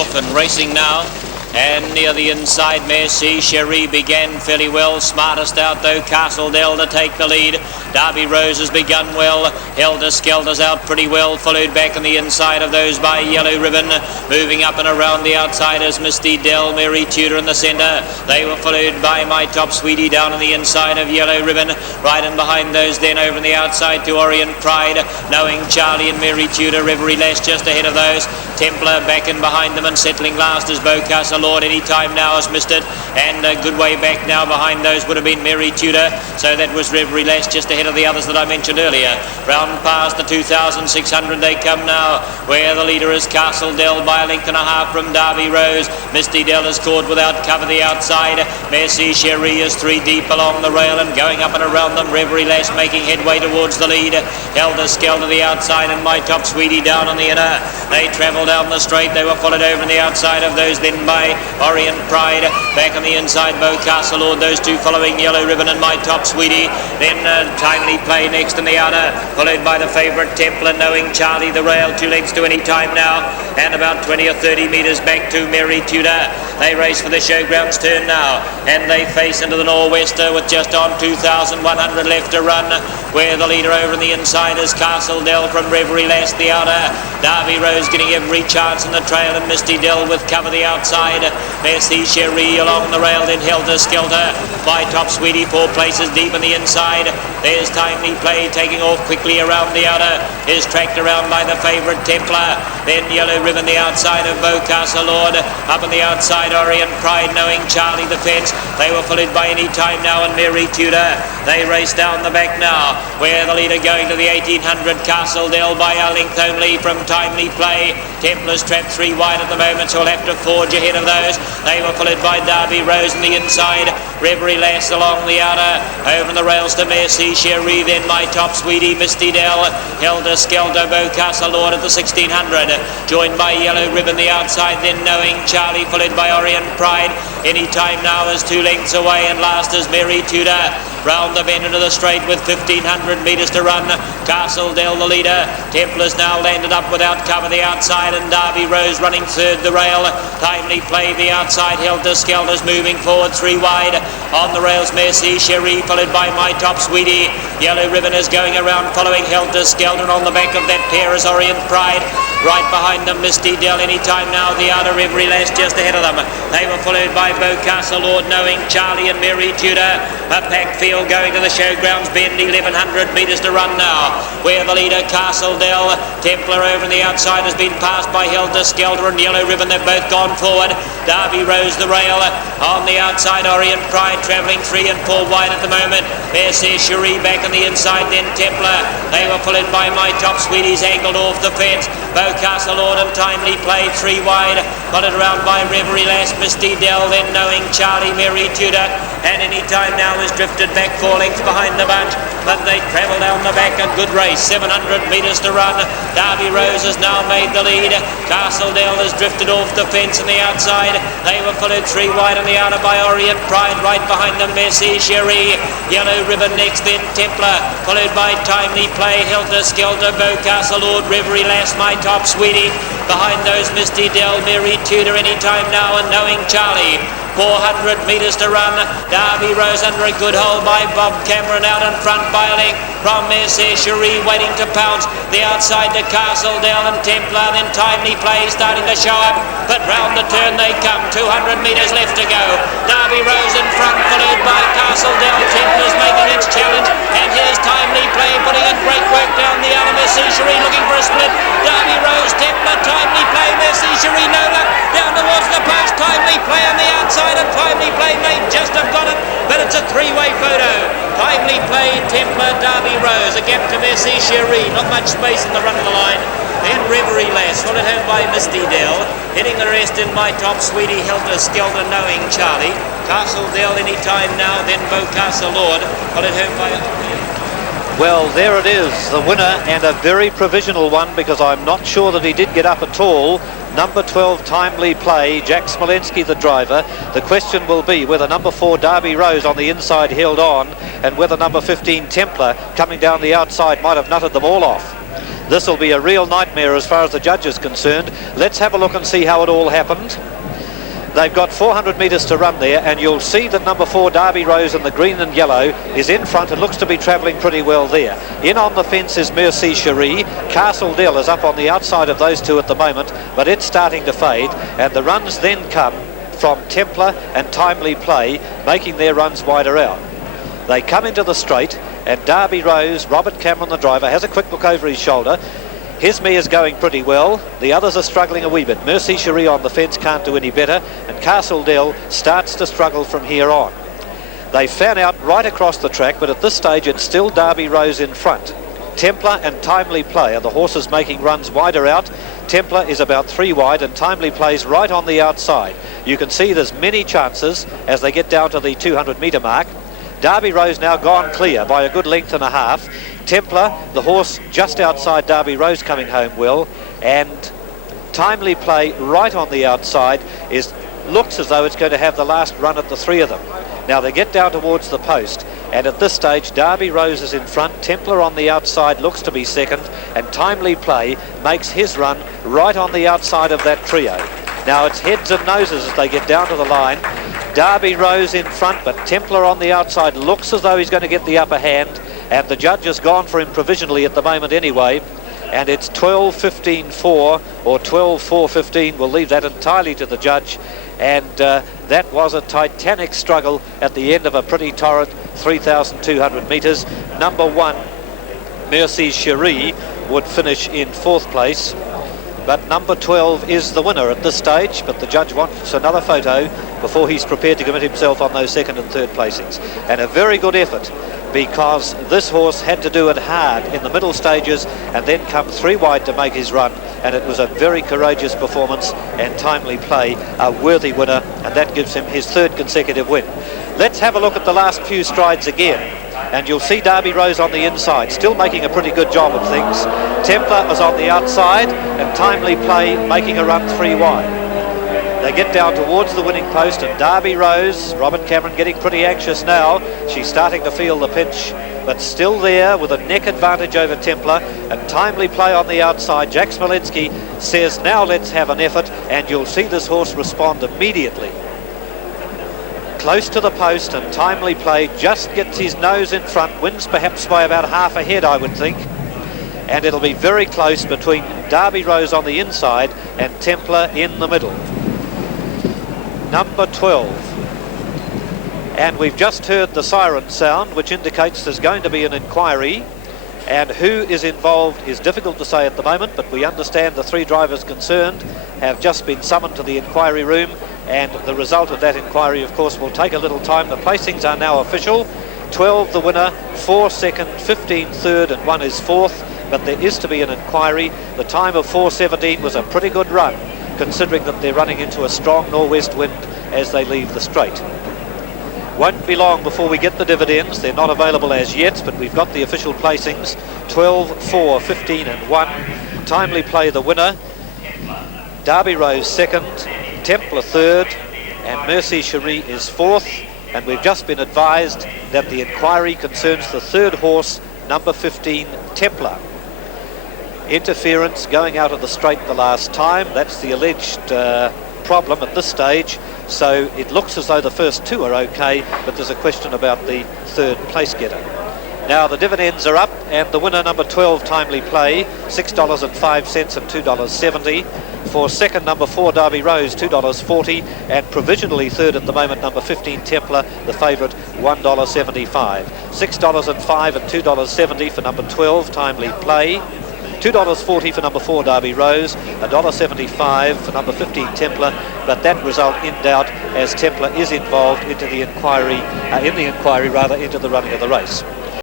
off and racing now. And near the inside, Merci Cherie began fairly well. Smartest out though, Castledale to take the lead. Derby Rose has begun well. Helter Skelter's out pretty well, followed back on the inside of those by Yellow Ribbon. Moving up and around the outside is Misty Dell, Mary Tudor in the centre. They were followed by My Top Sweetie down on the inside of Yellow Ribbon. Right in behind those then over on the outside to Orient Pride. Knowing Charlie and Mary Tudor, Reverie Lash just ahead of those. Templar back in behind them and settling last is Bowcastle Lord. Any time now has missed it, and a good way back now behind those would have been Mary Tudor. So that was Reverie Lash just ahead of the others that I mentioned earlier. Round past the 2,600 they come now, where the leader is Castledale by a length and a half from Derby Rose. Misty Dell is caught without cover the outside. Merci Cherie is 3 deep along the rail and going up and around them. Reverie Lash making headway towards the lead. Helter Skelter the outside and My Top Sweetie down on the inner. They travel down the straight. They were followed over on the outside of those then by Orient Pride. Back on the inside Bowcastle Lord. Those two following Yellow Ribbon and My Top Sweetie. Then Timely Play next in the outer, followed by the favourite Templar, Knowing Charlie the rail. 2 lengths to Any Time now, and about 20 or 30 metres back to Mary Tudor. They race for the showgrounds turn now, and they face into the nor'wester with just on 2,100 left to run, where the leader over on the inside is Castledale from Reverie Lass the outer. Derby Rose getting every chance in the trail, and Misty Dell with cover the outside. Merci Cherie along the rail, then Helter Skelter. My Top Sweetie 4 places deep in the inside. There's Timely Play taking off quickly around the outer. Is tracked around by the favourite Templar. Then Yellow Ribbon the outside of Bowcastle Lord. Up on the outside Orient Pride, Knowing Charlie the fence. They were followed by Any Time now and Mary Tudor. They race down the back now, where the leader going to the 1800 Castledale by a length only from Timely Play. Templar's trapped 3 wide at the moment, so will have to forge ahead of those. They were followed by Derby Rose on the inside. Reverie Lass along the outer. Over the rails to Merci Cherie, then My Top Sweetie, Misty Dell. Helter Skelter, Bowcastle Lord at the 1600. Joined by Yellow Ribbon the outside, then Knowing Charlie, followed by Orient Pride. Any Time now is 2 lengths away, and last is Mary Tudor. Round the bend into the straight with 1,500 metres to run. Castledale the leader. Templar's now landed up without cover the outside, and Derby Rose running third the rail. Timely Play the outside. Helter Skelter's moving forward 3 wide. On the rails Merci Cherie, followed by My Top Sweetie. Yellow Ribbon is going around following Helter Skelter, and on the back of that pair is Orient Pride. Right behind them Misty Dell. Any Time now the outer. Reverie Lass just ahead of them. They were followed by Bowcastle Lord, Knowing Charlie and Mary Tudor. A pack field going to the showgrounds bend. 1,100 metres to run now, where the leader Castledale. Templar over on the outside has been passed by Helter Skelter and Yellow Ribbon. They've both gone forward. Derby Rose the rail. On the outside Orient Pride travelling 3 and 4 wide at the moment. Merci Cherie back on the inside, then Templar. They were followed by My Top Sweeties angled off the fence. Bowcastle Lord and Timely Play 3 wide, followed around by Reverie Lass, Misty Dell, then Knowing Charlie, Mary Tudor, and Any Time now is drifted back 4 lengths behind the bunch, but they travel down the back. A good race, 700 metres to run. Derby Rose has now made the lead. Castledale has drifted off the fence on the outside. They were followed 3 wide on the outer by Orient Pride. Right behind them Merci Cherie. Yellow Ribbon next, then Templar, followed by Timely Play, Helter Skelter, Bowcastle Lord, Reverie Lass, My Top Sweetie. Behind those Misty Dell, Mary Tudor, Any Time now and Knowing Charlie. 400 metres to run. Derby Rose under a good hold by Bob Cameron, out in front by a length from Merci Cherie waiting to pounce. The outside to Castledale and Templar, then Timely Play starting to show up, but round the turn they come. 200 metres left to go. Derby Rose in front, followed by Castledale. Templar's making its challenge, and here's Timely Play putting in great work down the outer. Merci Cherie looking for a split. Derby Rose, Templar, Timely Play, Merci Cherie no luck. Down towards the post, Timely Play on the outside, and Timely Play may just have got it, but it's a 3-way photo. Timely Play, Templar, Derby Rose, a gap to Merci Cherie, not much space in the run of the line. Then Reverie Lass, followed home by Misty Dell, hitting the rest in My Top Sweetie, Helter Skelter, Knowing Charlie. Castledale Any Time now, then Bowcastle Lord, followed home by... Well, there it is, the winner, and a very provisional one, because I'm not sure that he did get up at all. Number 12, Timely Play, Jack Smolensky the driver. The question will be whether number 4, Derby Rose on the inside held on, and whether number 15, Templar, coming down the outside, might have nutted them all off. This will be a real nightmare as far as the judge is concerned. Let's have a look and see how it all happened. They've got 400 metres to run there, and you'll see that number 4, Derby Rose, in the green and yellow, is in front and looks to be travelling pretty well there. In on the fence is Merci Cherie. Castle Dell is up on the outside of those two at the moment, but it's starting to fade, and the runs then come from Templar and Timely Play, making their runs wider out. They come into the straight, and Derby Rose, Robert Cameron the driver, has a quick look over his shoulder. His mare is going pretty well. The others are struggling a wee bit. Merci Cherie on the fence can't do any better, and Castle Dell starts to struggle from here on. They fan out right across the track, but at this stage it's still Derby Rose in front. Templar and Timely Play are the horses making runs wider out. Templar is about 3 wide, and Timely Play's right on the outside. You can see there's many chances as they get down to the 200 metre mark. Derby Rose now gone clear by a good length and a half. Templar, the horse just outside Derby Rose, coming home well, and Timely Play right on the outside looks as though it's going to have the last run at the 3 of them. Now they get down towards the post, and at this stage Derby Rose is in front. Templar on the outside looks to be second, and Timely Play makes his run right on the outside of that trio. Now it's heads and noses as they get down to the line. Derby Rose in front, but Templar on the outside looks as though he's going to get the upper hand, and the judge has gone for him provisionally at the moment anyway, and it's 12-15-4 or 12-4-15. We'll leave that entirely to the judge, and that was a titanic struggle at the end of a pretty torrid 3,200 metres. Number 1, Merci Cherie, would finish in 4th place, but number 12 is the winner at this stage, but the judge wants another photo before he's prepared to commit himself on those 2nd and 3rd placings. And a very good effort, because this horse had to do it hard in the middle stages and then come 3 wide to make his run, and it was a very courageous performance, and Timely Play a worthy winner, and that gives him his 3rd consecutive win. Let's have a look at the last few strides again, and you'll see Derby Rose on the inside, still making a pretty good job of things. Templar is on the outside, and Timely Play making a run 3 wide. They get down towards the winning post, and Derby Rose, Robert Cameron, getting pretty anxious now. She's starting to feel the pinch, but still there with a neck advantage over Templar, and Timely Play on the outside. Jack Smolenski says, now let's have an effort, and you'll see this horse respond immediately. Close to the post, and Timely Play just gets his nose in front, wins perhaps by about half a head, I would think. And it'll be very close between Derby Rose on the inside and Templar in the middle. Number 12. And we've just heard the siren sound, which indicates there's going to be an inquiry, and who is involved is difficult to say at the moment, but we understand the 3 drivers concerned have just been summoned to the inquiry room, and the result of that inquiry, of course, will take a little time. The placings are now official. 12 the winner, 4 second, 15 third, and 1 is 4th, but there is to be an inquiry. The time of 4:17 was a pretty good run, considering that they're running into a strong northwest wind as they leave the straight. Won't be long before we get the dividends. They're not available as yet, but we've got the official placings. 12, 4, 15 and 1. Timely Play the winner. Derby Rose 2nd, Templar 3rd, and Merci Cherie is 4th. And we've just been advised that the inquiry concerns the 3rd horse, number 15, Templar. Interference going out of the straight the last time. That's the alleged problem at this stage. So it looks as though the first 2 are okay, but there's a question about the 3rd place getter. Now the dividends are up, and the winner, number 12, Timely Play, $6.05 and $2.70. For second, number 4, Derby Rose, $2.40, and provisionally third at the moment, number 15, Templar, the favourite, $1.75. $6.05 and $2.70 for number 12, Timely Play. $2.40 for number 4, Derby Rose, $1.75 for number 15, Templar, but that result in doubt as Templar is involved into the inquiry, into the running of the race.